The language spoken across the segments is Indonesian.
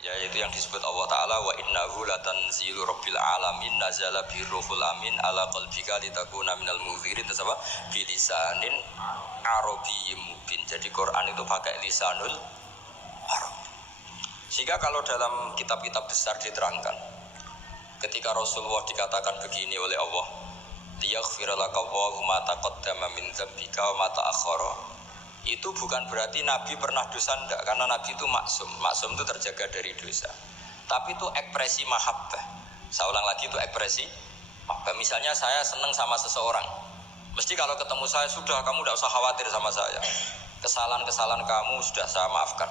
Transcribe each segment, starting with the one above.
yaitu yang disebut Allah Ta'ala wa innahu latanzilu rabbil alamin nazala biruhul amin ala qalbika litakuna minal munzirin terus apa bilisanin arabiyyin mubin. Jadi Quran itu pakai lisanul Arab. Sehingga kalau dalam kitab-kitab besar diterangkan ketika Rasulullah dikatakan begini oleh Allah liyaghfira laka Allahu ma taqaddama min dzambika wa ma ta'akhkhara, itu bukan berarti Nabi pernah dosa, enggak, karena Nabi itu maksum. Maksum itu terjaga dari dosa. Tapi itu ekspresi mahabbah. Saya ulang lagi, itu ekspresi mahabbah. Misalnya saya senang sama seseorang, mesti kalau ketemu saya, sudah kamu tidak usah khawatir sama saya, kesalahan-kesalahan kamu sudah saya maafkan.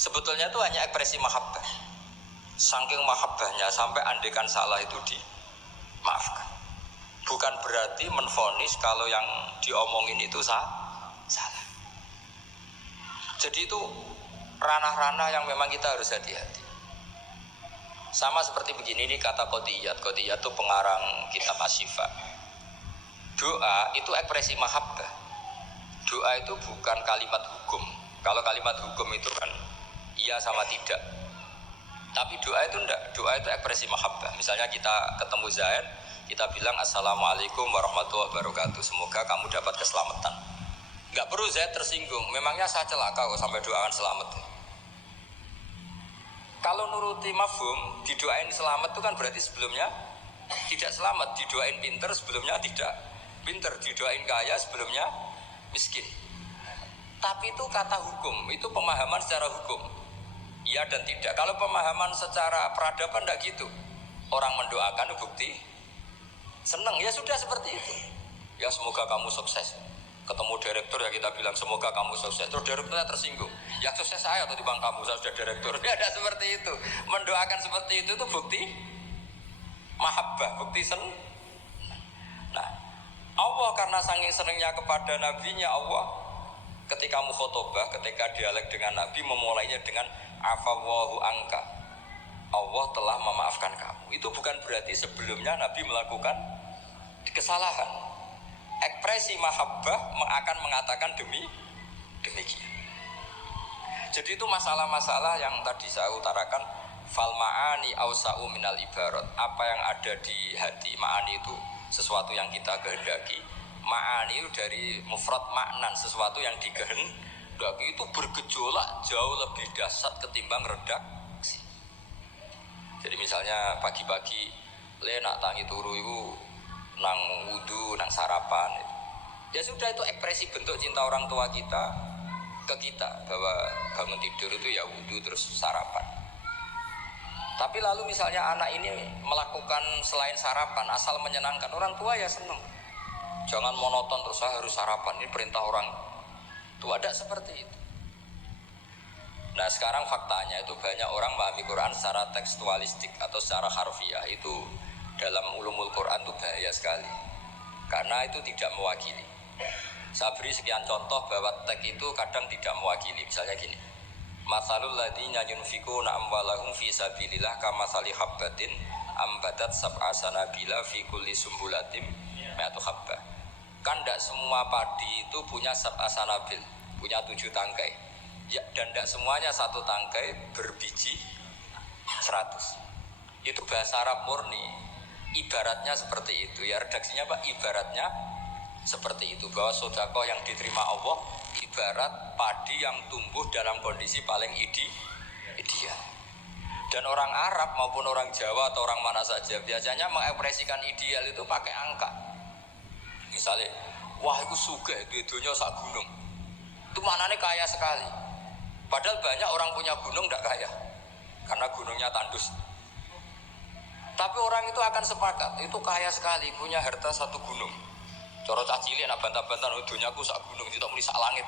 Sebetulnya itu hanya ekspresi mahabbah. Saking mahabbahnya sampai andekan salah itu dimaafkan. Bukan berarti menvonis kalau yang diomongin itu salah. Jadi itu ranah-ranah yang memang kita harus hati-hati. Sama seperti begini, ini kata Qodiyat. Qodiyat itu pengarang kitab Asy-Syifa. Doa itu ekspresi mahabbah. Doa itu bukan kalimat hukum. Kalau kalimat hukum itu kan iya sama tidak. Tapi doa itu enggak. Doa itu ekspresi mahabbah. Misalnya kita ketemu Zaid, kita bilang Assalamualaikum warahmatullahi wabarakatuh, semoga kamu dapat keselamatan. Enggak perlu Zaid tersinggung, memangnya saya celaka kok sampai doakan selamat. Kalau nuruti mafhum, didoain selamat itu kan berarti sebelumnya tidak selamat, didoain pinter sebelumnya tidak pinter, didoain kaya sebelumnya miskin. Tapi itu kata hukum, itu pemahaman secara hukum, iya dan tidak. Kalau pemahaman secara peradaban tidak gitu. Orang mendoakan bukti senang, ya sudah seperti itu. Ya semoga kamu sukses. Ketemu direktur ya kita bilang semoga kamu sukses. Terus direkturnya tersinggung, ya sukses saya atau dibang kamu, saya sudah direktur. Ya ada seperti itu. Mendoakan seperti itu bukti mahabbah, bukti senang. Nah, Allah karena saking senangnya kepada nabinya, Allah ketika mukhotobah, ketika dialek dengan nabi, memulainya dengan afawwahu angka, Allah telah memaafkan kamu. Itu bukan berarti sebelumnya nabi melakukan kesalahan. Ekspresi mahabbah akan mengatakan demikian. Jadi itu masalah-masalah yang tadi saya utarakan. Fal ma'ani awsa'u minal ibarat. Apa yang ada di hati, ma'ani itu sesuatu yang kita kehendaki. Ma'ani itu dari mufrad maknan, sesuatu yang dikehendaki itu bergejolak jauh lebih dahsyat ketimbang redaksi. Jadi misalnya pagi-pagi nak tangi turu itu nang wudu, nang sarapan itu. Ya sudah, itu ekspresi bentuk cinta orang tua kita ke kita, bahwa bangun tidur itu ya wudu terus sarapan. Tapi lalu misalnya anak ini melakukan selain sarapan asal menyenangkan orang tua, ya senang. Jangan monoton terus saya harus sarapan, ini perintah orang tua. Ada seperti itu. Nah sekarang faktanya itu banyak orang memahami Quran secara tekstualistik atau secara harfiah. Itu dalam ulumul Quran itu bahaya sekali, karena itu tidak mewakili. Saya beri sekian contoh bahwa teks itu kadang tidak mewakili. Misalnya gini, masalul ladzina yunfikuna amwalahum fi sabilillah kamatsali habbatin ambatat sab'a sanabila fi kulli sumbulatin mi'atu habbah. Kan tidak semua padi itu punya sab'a sanabil, punya 7 tangkai. Ya, dan tidak semuanya satu tangkai berbiji 100. Itu bahasa Arab murni. Ibaratnya seperti itu, ya redaksinya Pak, ibaratnya seperti itu, bahwa sedekah yang diterima Allah ibarat padi yang tumbuh dalam kondisi paling ideal. Dan orang Arab maupun orang Jawa atau orang mana saja biasanya mengekspresikan ideal itu pakai angka. Misalnya, wah itu sugih dunya sak gunung, itu maknanya kaya sekali. Padahal banyak orang punya gunung tidak kaya, karena gunungnya tandus. Tapi orang itu akan sepakat, itu kaya sekali, punya harta 1 gunung. Cara cah cilik nak bantah-bantah dunyaku sak gunung, tidak muni sak langit.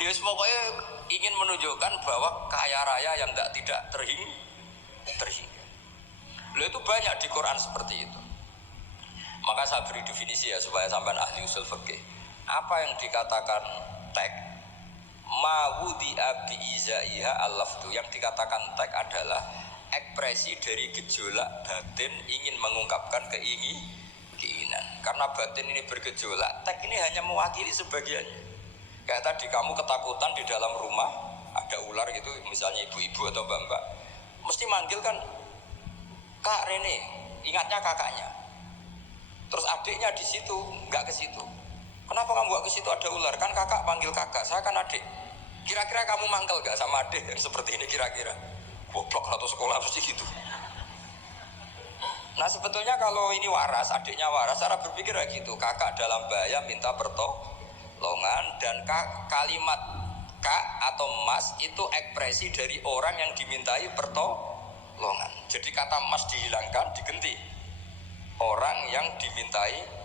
Ya pokoknya ingin menunjukkan bahwa kaya raya yang tidak terhingga. Lalu itu banyak di Quran seperti itu. Maka saya beri definisi ya supaya sampean ahli usul fikih. Apa yang dikatakan tek mawudi'a bi'izaiha al-lafdu, yang dikatakan tek adalah ekspresi dari gejolak batin ingin mengungkapkan keinginan. Karena batin ini bergejolak, tek ini hanya mewakili sebagiannya. Kayak tadi kamu ketakutan di dalam rumah ada ular gitu, misalnya ibu-ibu atau mbak-mbak, mesti manggil kan, Kak Rene, ingatnya kakaknya. Terus adiknya di situ, nggak ke situ. Kenapa kamu nggak ke situ, ada ular? Kan kakak panggil kakak, saya kan adik. Kira-kira kamu mangkel nggak sama adik yang seperti ini kira-kira? Goblok atau sekolah mesti gitu. Nah sebetulnya kalau ini waras, adiknya waras, cara berpikir kayak gitu. Kakak dalam bahaya minta pertolongan, dan kalimat kak atau mas itu ekspresi dari orang yang dimintai pertolongan. Jadi kata mas dihilangkan, diganti orang yang dimintai.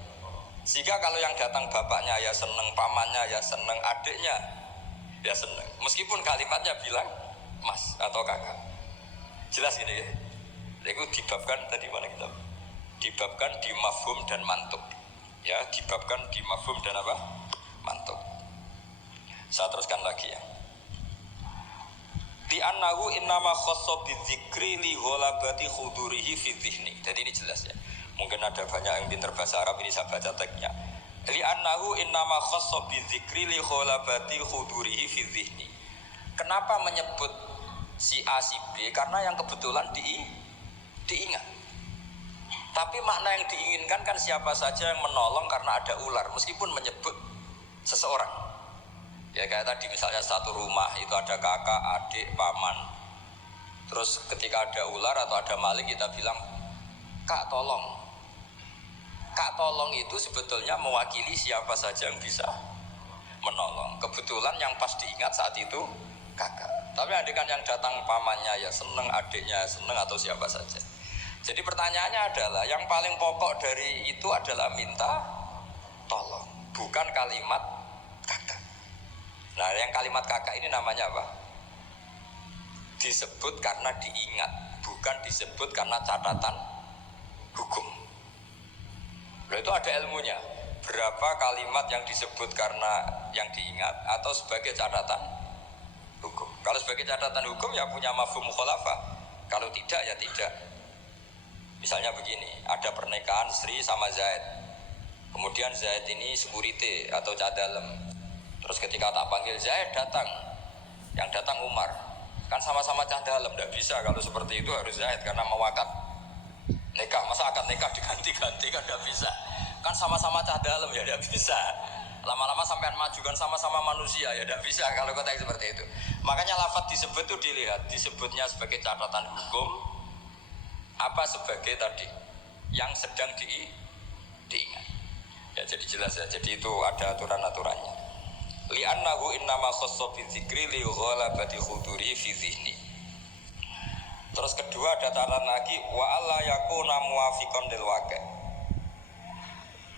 Sehingga kalau yang datang bapaknya ya seneng, pamannya ya seneng, adiknya ya seneng, meskipun kalimatnya bilang mas atau kakak. Jelas gini ya. Itu dibabkan tadi mana kita? Dibabkan di mafhum dan mantuk. Ya, dibabkan di mafhum dan apa? Mantuk. Saya teruskan lagi ya. Di annahu innama khassa bidzikri li ghalabati khudurihi fi dhihni. Jadi ini jelas ya. Mungkin ada banyak yang pintar bahasa Arab, ini saya baca teksnya. Li annahu innama khassa bidzikri li ghalabati khudurihi fi dhihni. Kenapa menyebut si A si B? Karena yang kebetulan diingat. Tapi makna yang diinginkan kan siapa saja yang menolong karena ada ular, meskipun menyebut seseorang. Ya kayak tadi misalnya satu rumah itu ada kakak, adik, paman. Terus ketika ada ular atau ada maling kita bilang, Kak tolong. Kak tolong itu sebetulnya mewakili siapa saja yang bisa menolong. Kebetulan yang pas diingat saat itu kakak. Tapi adekan yang datang pamannya ya seneng, adiknya seneng, atau siapa saja. Jadi pertanyaannya adalah yang paling pokok dari itu adalah minta tolong, bukan kalimat kakak. Nah yang kalimat kakak ini namanya apa? Disebut karena diingat, bukan disebut karena catatan hukum. Nah itu ada ilmunya. Berapa kalimat yang disebut karena yang diingat atau sebagai catatan hukum. Kalau sebagai catatan hukum ya punya mafhum mukhalafah. Kalau tidak ya tidak. Misalnya begini, ada pernikahan Sri sama Zaid. Kemudian Zaid ini security atau cadalem. Terus ketika tak panggil Zaid datang, yang datang Umar. Kan sama-sama cadalem, tidak bisa kalau seperti itu harus Zaid karena mewakad nikah. Masa akad nikah diganti-ganti kan tidak bisa. Kan sama-sama cadalem ya tidak bisa. Lama-lama sampean maju kan sama-sama manusia ya tidak bisa kalau konteks seperti itu. Makanya lafaz disebut itu dilihat, disebutnya sebagai catatan hukum apa sebagai tadi yang sedang diingat. Ya jadi jelas ya. Jadi itu ada aturan-aturannya. Li'annahu innama khassa bi dzikri li ghalabati khuduri fi dhihni. Terus kedua ada catatan lagi wa alla yakuna muwafiqan lil waqi'.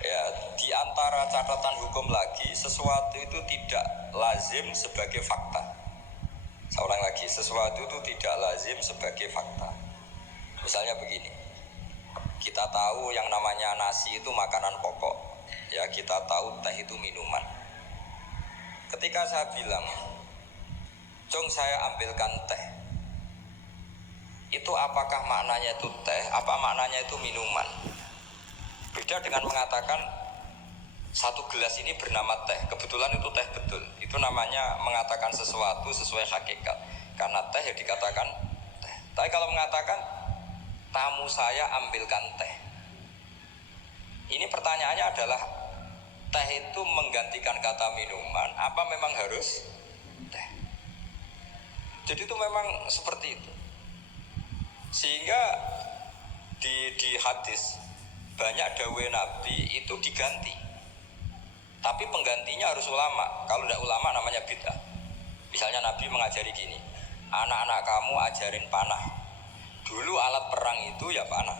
Ya, di antara catatan hukum lagi sesuatu itu tidak lazim sebagai fakta. Saya ulang lagi, sesuatu itu tidak lazim sebagai fakta. Misalnya begini, kita tahu yang namanya nasi itu makanan pokok. Ya kita tahu teh itu minuman. Ketika saya bilang, Jong saya ambilkan teh, itu apakah maknanya itu teh, apa maknanya itu minuman? Beda dengan mengatakan satu gelas ini bernama teh, kebetulan itu teh betul. Itu namanya mengatakan sesuatu sesuai hakikat. Karena teh ya dikatakan teh. Tapi kalau mengatakan tamu saya ambilkan teh, ini pertanyaannya adalah teh itu menggantikan kata minuman apa memang harus teh? Jadi itu memang seperti itu. Sehingga di hadis banyak dawuh Nabi itu diganti, tapi penggantinya harus ulama. Kalau tidak ulama namanya bid'ah. Misalnya Nabi mengajari gini, anak-anak kamu ajarin panah. Dulu alat perang itu ya panah.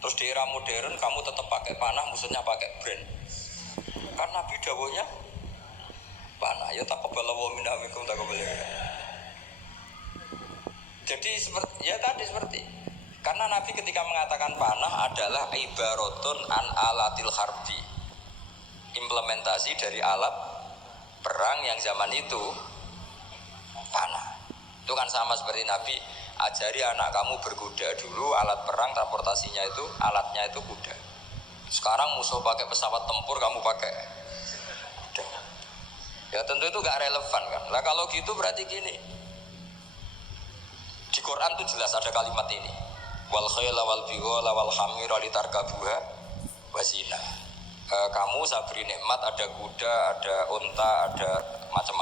Terus di era modern kamu tetap pakai panah, maksudnya pakai brand. Kan Nabi dawuhnya panah. Ya taqabbalallahu minna minkum taqabbalan. Jadi seperti ya tadi seperti. Karena Nabi ketika mengatakan panah adalah ibaratun an alatil harbi. Implementasi dari alat perang yang zaman itu panah. Itu kan sama seperti Nabi ajari anak kamu berkuda. Dulu alat perang transportasinya itu alatnya itu kuda. Sekarang musuh pakai pesawat tempur, kamu pakai kuda. Ya tentu itu gak relevan kan. Lah kalau gitu berarti gini. Di Quran tuh jelas ada kalimat ini. Wal khayla wal bighala wal hamira litarkabuha wazina. Kamu saya beri nikmat, ada kuda, ada unta, ada macam-macam.